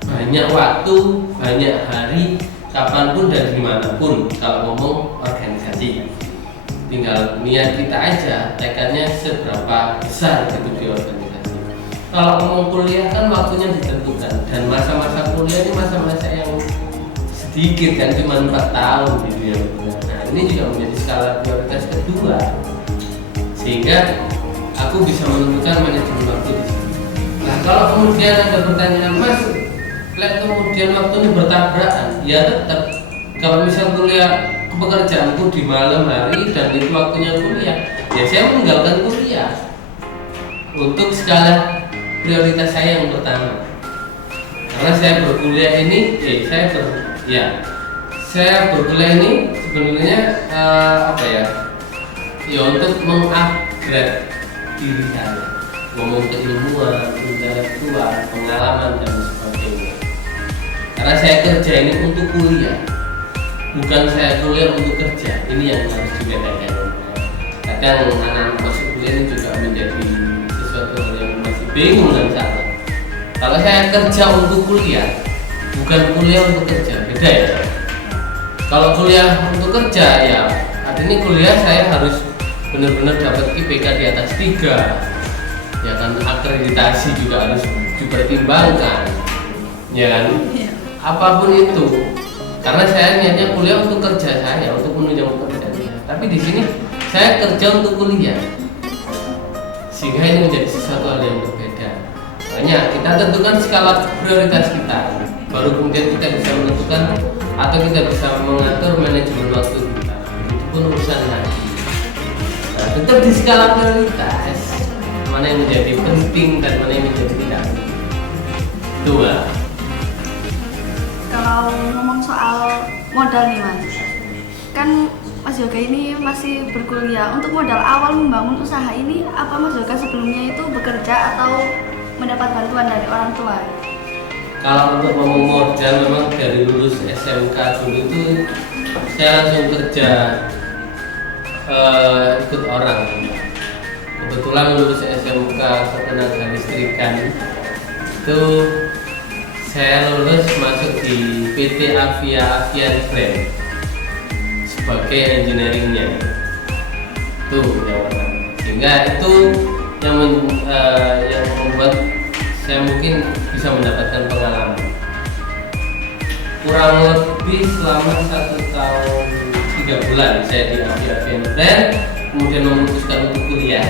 banyak waktu, banyak hari, kapanpun dan dimanapun. Kalau ngomong organisasi, tinggal niat kita aja, tekadnya seberapa besar itu di organisasi. Kalau ngomong kuliah kan waktunya ditentukan, dan masa-masa kuliah ini masa-masa yang sedikit kan, cuma 4 tahun gitu ya. Nah, ini juga menjadi skala prioritas kedua, sehingga aku bisa menentukan manajemen waktu di sini. Nah, kalau kemudian ada pertanyaan, Mas, kemudian waktunya bertabrakan, ya tetap. Kalau misal kuliah, pekerjaanku di malam hari dan itu waktunya kuliah, ya saya meninggalkan kuliah untuk skala prioritas saya yang pertama. Karena saya berkuliah ini, saya berkuliah ini sebenarnya ya untuk mengupgrade diri saya, ngomong keilmuan, intelektual, pengalaman dan sebagainya. Karena saya kerja ini untuk kuliah, bukan saya kuliah untuk kerja. Ini yang harus dibedakan. Kadang anak-anak masuk kuliah ini juga menjadi sesuatu yang masih bingung dan salah. Kalau saya kerja untuk kuliah, bukan kuliah untuk kerja, beda ya. Kalau kuliah untuk kerja, ya artinya kuliah saya harus benar-benar dapat IPK di atas 3. Ya kan, akreditasi juga harus dipertimbangkan, ya kan. Apapun itu, karena saya niatnya kuliah untuk kerja saya, untuk menunjang pekerjaan saya. Tapi di sini saya kerja untuk kuliah, sehingga ini menjadi sesuatu hal yang berbeda. Makanya kita tentukan skala prioritas kita, baru kemudian kita bisa menentukan atau kita bisa mengatur manajemen waktu kita. Itu pun urusan lagi. Nah, tetap di skala prioritas, mana yang menjadi penting dan mana yang menjadi tidak penting. Dua. Kalau ngomong soal modal nih Mas, kan Mas Yoga ini masih berkuliah. Untuk modal awal membangun usaha ini, apa Mas Yoga sebelumnya itu bekerja atau mendapat bantuan dari orang tua? Kalau untuk ngomong modal, memang dari lulus SMK dulu itu saya langsung kerja ikut orang. Kebetulan lulus SMK ketenaga listrikan itu saya lulus masuk di PT Avian Brand sebagai engineeringnya. Itu yang pertama. Sehingga itu yang membuat saya mungkin bisa mendapatkan pengalaman. Kurang lebih selama 1 tahun 3 bulan saya di Avian Brand, kemudian memutuskan untuk kuliah.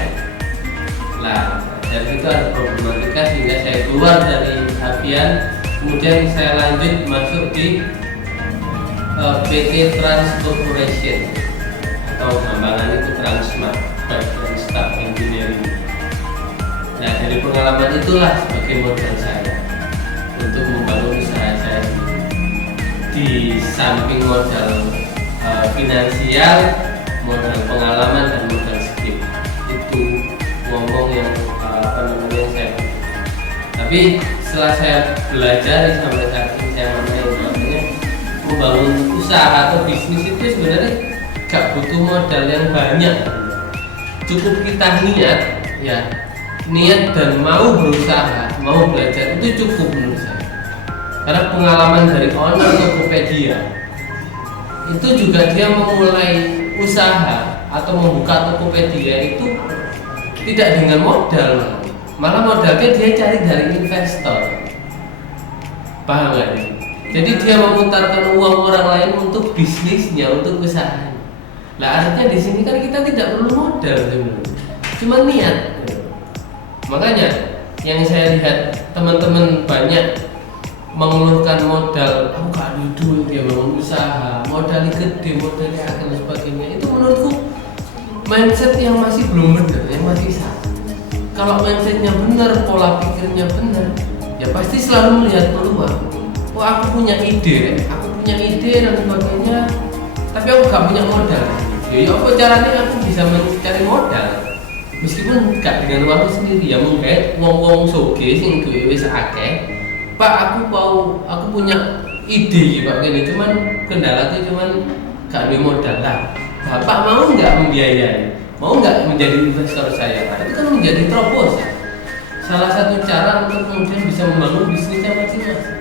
Nah, dari situ ada problematika sehingga saya keluar dari Avian. Kemudian saya lanjut masuk di PT Trans Corporation atau gambaran itu Transmart, bagian staff engineering. Nah, dari pengalaman itulah sebagai modal saya untuk membangun usaha saya di samping modal finansial, modal pengalaman dan modal skill. Itu ngomong yang saya. Tapi setelah saya belajar sampai saat ini saya maknanya membangun usaha atau bisnis itu sebenarnya gak butuh modal yang banyak. Cukup kita niat dan mau berusaha, mau belajar itu cukup menurut saya. Karena pengalaman dari owner Tokopedia itu juga dia memulai usaha atau membuka Tokopedia itu tidak dengan modal, malah modalnya dia cari dari investor. Paham gak nih? Jadi dia memutarkan uang orang lain untuk bisnisnya, untuk usahanya. Lah artinya di sini kan kita tidak perlu modal sebenarnya, cuma niat. Makanya yang saya lihat teman-teman banyak mengeluhkan modal, aku gak ada duit ya bangun usaha, modalnya gede, modalnya akan sebagainya. Itu menurutku mindset yang masih belum benar, yang masih salah. Kalau mindsetnya benar, pola pikirnya benar, ya pasti selalu melihat peluang. Wah, aku punya ide dan sebagainya, tapi aku gak punya modal. Ya apa caranya aku bisa mencari modal? Meskipun gak dengan uangku sendiri, ya mungkin wong soge sing duwe wis akeh. Pak, aku punya ide Pak gini, cuman kendala tuh gak ada modal lah. Bapak mau nggak membiayai? Mau nggak menjadi investor saya? Nah, itu kan menjadi terobosan. Salah satu cara untuk kemudian bisa membangun bisnisnya masing-masing.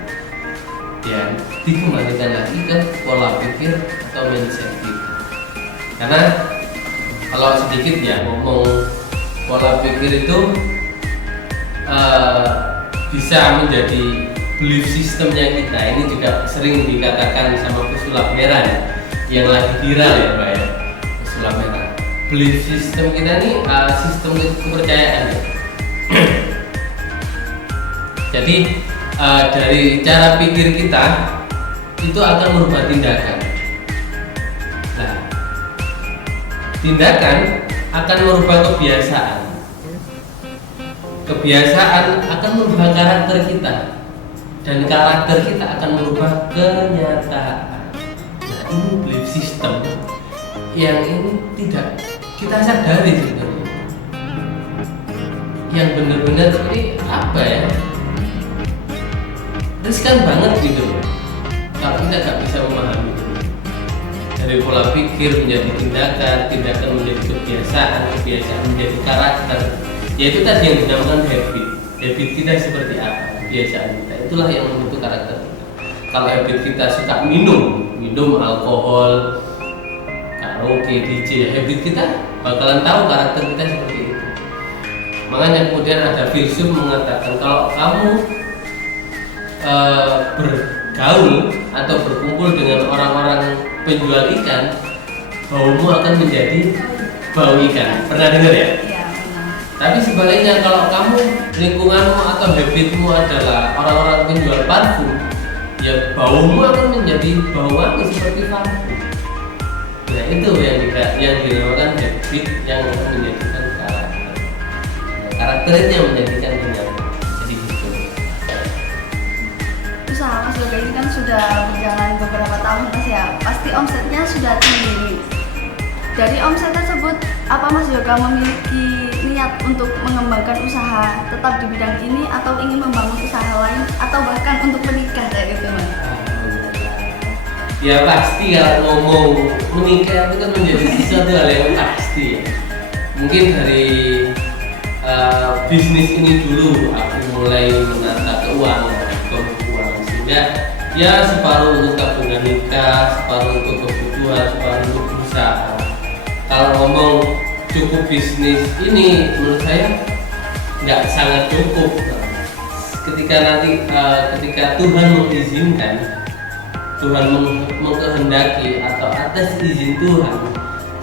Ya, dikembalikan lagi ke pola pikir atau mindset kita. Karena kalau sedikit ya ngomong pola pikir itu bisa menjadi belief sistemnya kita. Ini juga sering dikatakan sama pesulap merah ya, yang lagi viral ya Pak ya, pesulap merah. Belief system kita ini sistem kepercayaan ya. Jadi dari cara pikir kita itu akan merubah tindakan. Nah, tindakan akan merubah kebiasaan. Kebiasaan akan merubah karakter kita, dan karakter kita akan merubah kenyataan. Nah, ini belief system yang ini tidak kita sadari sebenarnya. Yang benar-benar ini apa ya? Riskan banget gitu loh. Kalau kita nggak bisa memahami itu. Dari pola pikir menjadi tindakan menjadi kebiasaan menjadi karakter. Yaitu tadi yang dinamakan habit. Habit kita seperti apa? Kebiasaan kita. Itulah yang membentuk karakter kita. Kalau habit kita suka minum alkohol, karaoke, DJ, habit kita bakalan tahu karakter kita seperti itu. Makanya kemudian ada filsuf mengatakan kalau kamu bergaul atau berkumpul dengan orang-orang penjual ikan, baumu akan menjadi bau ikan. Pernah dengar ya? Iya, benar. Tapi sebaliknya kalau kamu lingkunganmu atau habitmu adalah orang-orang penjual parfum, ya baumu akan menjadi bau wangi seperti parfum. Nah itu yang dinamakan habit yang akan menjadikan karakter. Karakternya yang menjadikan kenyataan. Jadi gitu. Usaha Mas Yoga ini kan sudah berjalan beberapa tahun Mas ya. Pasti omsetnya sudah tinggi. Dari omset tersebut, apa Mas Yoga memiliki niat untuk mengembangkan usaha tetap di bidang ini atau ingin membangun usaha lain atau bahkan untuk menikah kayak gitu Mas? Ya pasti kalau ngomong menikah itu kan menjadi sesuatu hal yang pasti ya. Mungkin dari bisnis ini dulu aku mulai menata keuangan sehingga ya separuh untuk tabungan nikah, separuh untuk kebutuhan, separuh untuk berusaha. Kalau ngomong cukup bisnis ini menurut saya nggak sangat cukup. Ketika Tuhan mengizinkan, Tuhan mengkehendaki atau atas izin Tuhan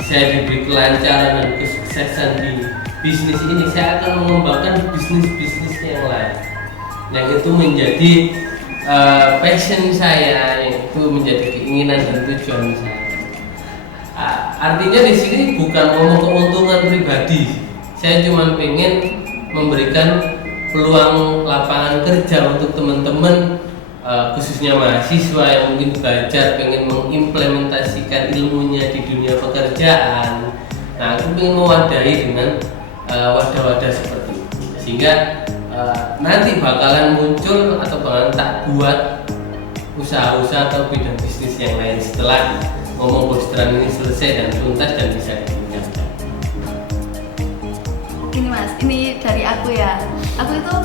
saya diberi kelancaran dan kesuksesan di bisnis ini, saya akan mengembangkan bisnis yang lain yang itu menjadi passion saya, yang itu menjadi keinginan dan tujuan saya. Artinya di sini bukan ngomong keuntungan pribadi, Saya cuma pengen memberikan peluang lapangan kerja untuk teman-teman, khususnya mahasiswa yang mungkin belajar pengen mengimplementasikan ilmunya di dunia pekerjaan. Nah, aku pengen mewadahi dengan wadah-wadah seperti itu, sehingga nanti bakalan muncul atau bakalan tak buat usaha-usaha atau bidang bisnis yang lain setelah ngomong Bostran ini selesai dan tuntas dan bisa ditinggalkan. Ini Mas, ini dari aku ya. Aku itu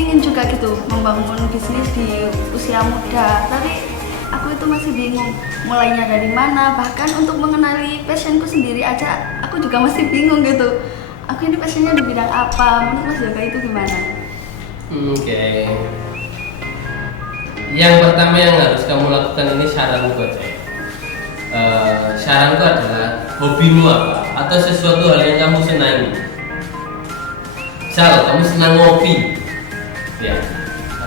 ingin juga gitu membangun bisnis di usia muda, tapi aku itu masih bingung mulainya dari mana. Bahkan untuk mengenali passionku sendiri aja aku juga masih bingung gitu. Aku ini passionnya di bidang apa? Menurut Mas Yoga itu gimana? Oke. Yang pertama yang harus kamu lakukan, ini saranku aja. Saranku adalah hobimu apa atau sesuatu hal yang kamu senangi. Misal kamu senang ngopi, ya,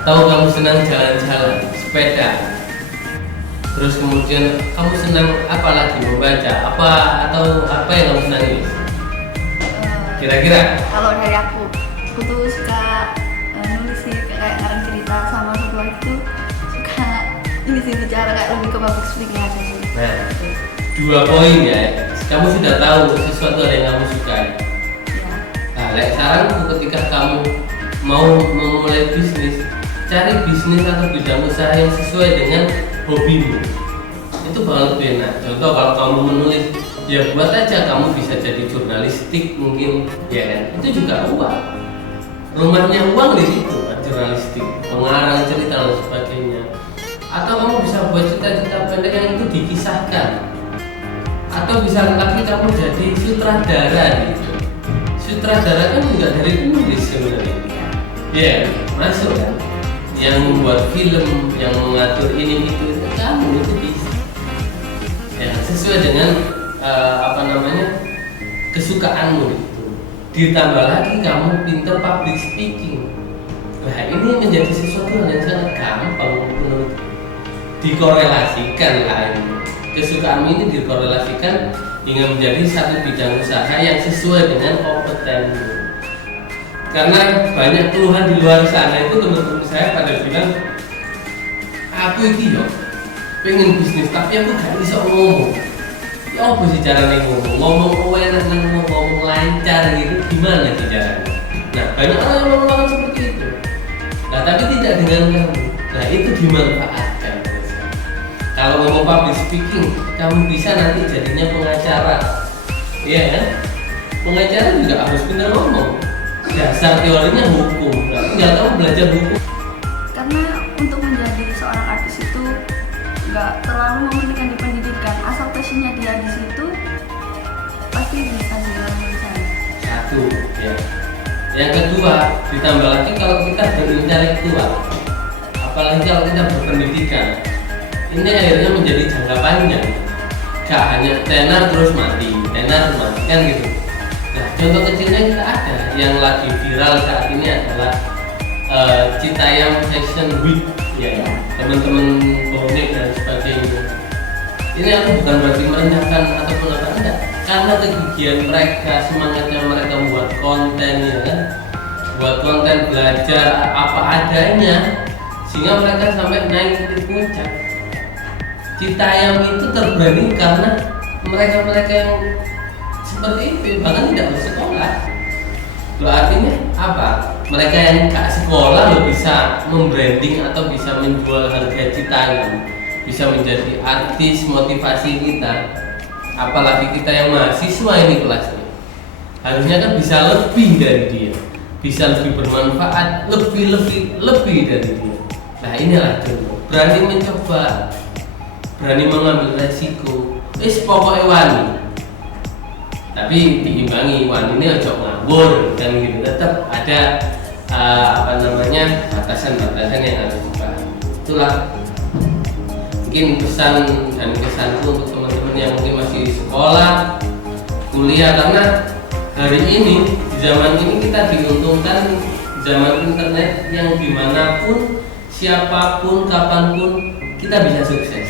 atau kamu senang jalan-jalan, sepeda. Terus kemudian kamu senang apa lagi, membaca, atau apa yang kamu senangi? Kira-kira? Kalau dari aku tuh suka nulis sih, kayak ngarang cerita, sama satu lagi tuh suka ini sih bicara kayak lebih ke public speaking aja sih. Nah, 2 poin ya. Kamu sudah tahu sesuatu hal yang kamu sukai. Nah, saranku ketika kamu mau memulai bisnis, cari bisnis atau bidang usaha yang sesuai dengan hobimu. Itu bakal lebih enak. Contoh kalau kamu menulis, ya buat aja kamu bisa jadi jurnalistik mungkin, ya kan? Itu juga uang. Rumahnya uang di situ, jurnalistik, pengarang cerita dan sebagainya. Atau kamu bisa buat cerita-cerita pendek yang itu dikisahkan. Atau bisa lagi kamu jadi sutradara gitu. Sutradara kan juga dari penulis sebenarnya. Ya, masuk kan? Yang membuat film, yang mengatur ini itu kamu itu bisa. Ya, sesuai dengan kesukaanmu itu. Ditambah lagi kamu pinter public speaking. Nah, ini menjadi sesuatu yang sangat gampang menurut dikorelasikan lah ini. Kesukaanmu ini dikorelasikan hingga menjadi satu bidang usaha yang sesuai dengan kompetenmu. Karena banyak keluhan di luar sana itu teman-teman saya pada bilang, aku itu yo pengen bisnis tapi aku gak bisa ngomong. Ya apa sih caranya ngomong enak, ngomong lancar gitu, gimana sih caranya? Nah, banyak orang yang melakukan seperti itu. Nah, tapi tidak dengan kamu. Nah, itu dimanfaatkan. Kalau ngomong public speaking, kamu bisa nanti jadinya pengacara. Iya kan? Pengacara juga harus benar ngomong. Dasar teorinya hukum. Nah, tinggal kamu belajar hukum. Karena untuk menjadi seorang artis itu nggak terlalu mementingkan di pendidikan, asal passionnya dia di situ pasti bisa dilakukan saya. Satu, ya. Yang kedua, ditambah lagi kalau kita berintelektual, apalagi kalau kita berpendidikan, ini akhirnya menjadi jangka panjang. Gak hanya tenar terus mati kan gitu. Nah, contoh kecilnya kita ada yang lagi viral saat ini adalah Citayam Fashion Week, ya, teman-teman bonek dan sebagainya. Ini aku bukan berarti merendahkan ataupun apa, enggak, karena kegigihan mereka, semangatnya mereka membuat konten, ya kan, buat konten, belajar apa adanya, sehingga mereka sampai naik ke puncak. Citayam itu terberani karena mereka-mereka yang seperti itu bahkan tidak bersekolah. Loh, artinya apa? Mereka yang gak sekolah loh bisa membranding atau bisa menjual harga Citayam, bisa menjadi artis motivasi kita. Apalagi kita yang mahasiswa ini kelasnya, harusnya kan bisa lebih dari dia, bisa lebih bermanfaat, lebih dari dia. Nah, inilah contoh berani mencoba, berani mengambil resiko. Pokoknya wani, tapi diimbangi wani ini ojo ngawur dan gitu, tetap ada batasan-batasan yang harus dipahami. Itulah mungkin pesan dan kesanku untuk teman-teman yang mungkin masih sekolah, kuliah, karena hari ini di zaman ini kita diuntungkan zaman internet yang dimanapun, siapapun, kapanpun kita bisa sukses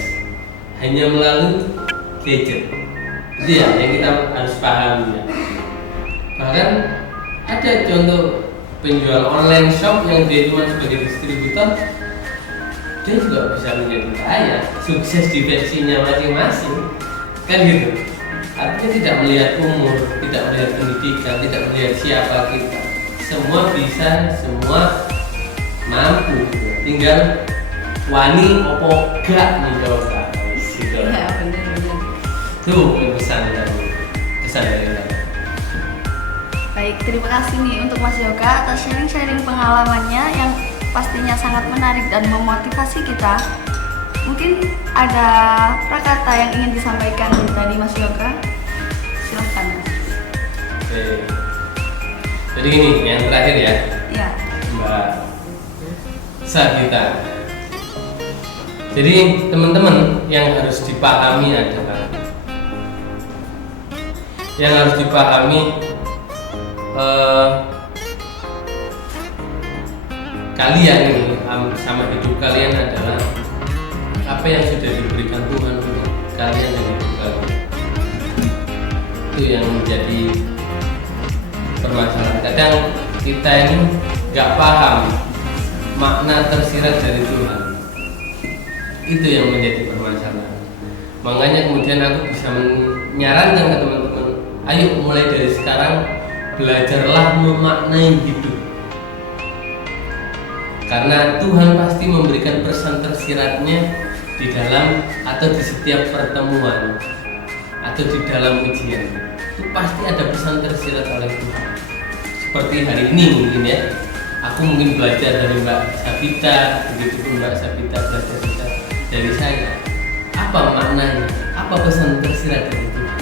hanya melalui gadget. Itu ya yang kita harus pahami ya. Bahkan ada contoh penjual online shop yang dia cuma sebagai distributor, dia juga bisa menjadi kaya, sukses di versinya masing-masing, kan gitu. Artinya tidak melihat umur, tidak melihat pendidikan, tidak melihat siapa kita, semua bisa, semua mampu, tinggal wani opo gak mencoba gitu. Iya, benar-benar. Tuh pesan dari saya. Baik, terima kasih nih untuk Mas Yoga atas sharing-sharing pengalamannya yang pastinya sangat menarik dan memotivasi kita. Mungkin ada prakata yang ingin disampaikan dari Mas Yoga? Silahkan, Mas. Oke. Jadi gini, yang terakhir ya, Ya. Mbak Sabita. Jadi teman-teman yang harus dipahami adalah kalian ini sama hidup kalian adalah apa yang sudah diberikan Tuhan untuk kalian yang hidup kalian. Itu yang menjadi permasalahan. Kadang kita ini nggak paham makna tersirat dari Tuhan. Itu yang menjadi permasalahan. Makanya kemudian aku bisa menyarankan ke teman-teman, ayo mulai dari sekarang belajarlah memaknai hidup. Karena Tuhan pasti memberikan pesan tersiratnya di dalam atau di setiap pertemuan atau di dalam ujian. Itu pasti ada pesan tersirat oleh Tuhan. Seperti hari ini mungkin ya, aku mungkin belajar dari Mbak Sabita, begitu pun Mbak Sabita belajar dari saya. Apa maknanya? Apa pesan tersirat dari Tuhan?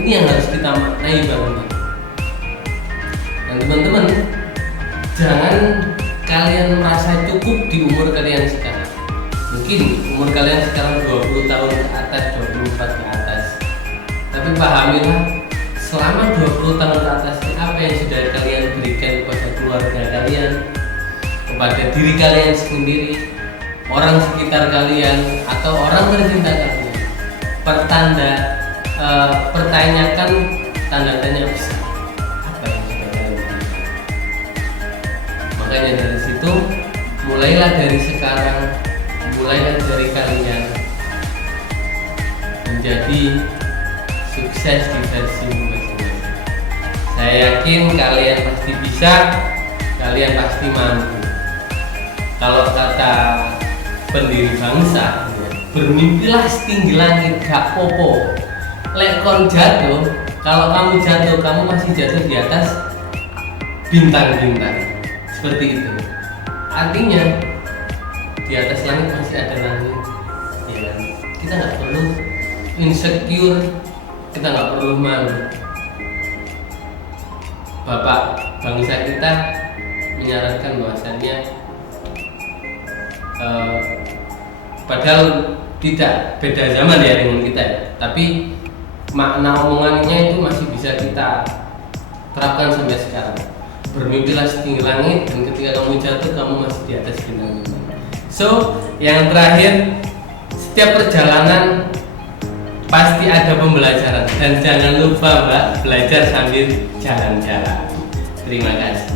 Ini yang harus kita maknai banget. Dan teman-teman, jangan kalian merasa cukup di umur kalian sekarang. Mungkin umur kalian sekarang 20 tahun ke atas, 24 ke atas. Tapi pahamilah, selama 20 tahun ke atas, apa yang sudah kalian berikan kepada keluarga kalian, kepada diri kalian sendiri, orang sekitar kalian, atau orang tercinta kalian. Pertanyakan tanda tanya besar. Apa yang sudah kalian berikan? Makanya dari situ, mulailah dari sekarang, mulailah dari kalian menjadi sukses di versi masing-masing. Saya yakin kalian pasti bisa, kalian pasti mampu. Kalau kata pendiri bangsa, bermimpilah setinggi langit, gak popo. Lek kon jatuh, kalau kamu jatuh, kamu masih jatuh di atas bintang-bintang. Seperti itu. Artinya di atas langit masih ada langit. Ya, kita nggak perlu insecure, kita nggak perlu malu. Bapak bangsa kita menyarankan bahwasannya padahal tidak beda zaman ya dengan kita ya, tapi makna omongannya itu masih bisa kita terapkan sampai sekarang. Bermimpilah setinggi langit, dan ketika kamu jatuh, kamu masih di atas bintang-bintang. So, yang terakhir, setiap perjalanan pasti ada pembelajaran, dan jangan lupa Mbak, belajar sambil jalan-jalan. Terima kasih.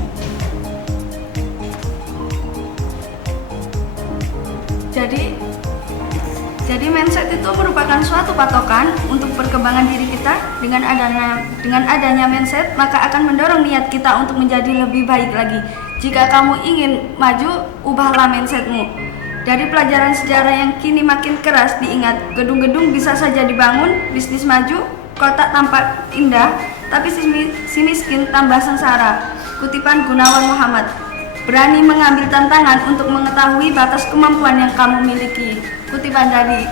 Jadi mindset itu merupakan suatu patokan untuk perkembangan diri kita. Dengan adanya mindset, maka akan mendorong niat kita untuk menjadi lebih baik lagi. Jika kamu ingin maju, ubahlah mindsetmu. Dari pelajaran sejarah yang kini makin keras diingat, gedung-gedung bisa saja dibangun, bisnis maju, kota tampak indah, tapi si miskin tambah sengsara. Kutipan Gunawan Muhammad. Berani mengambil tantangan untuk mengetahui batas kemampuan yang kamu miliki. Kutipan dari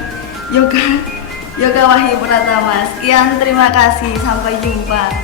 Yoga Wahyu Pratama. Sekian, terima kasih, sampai jumpa.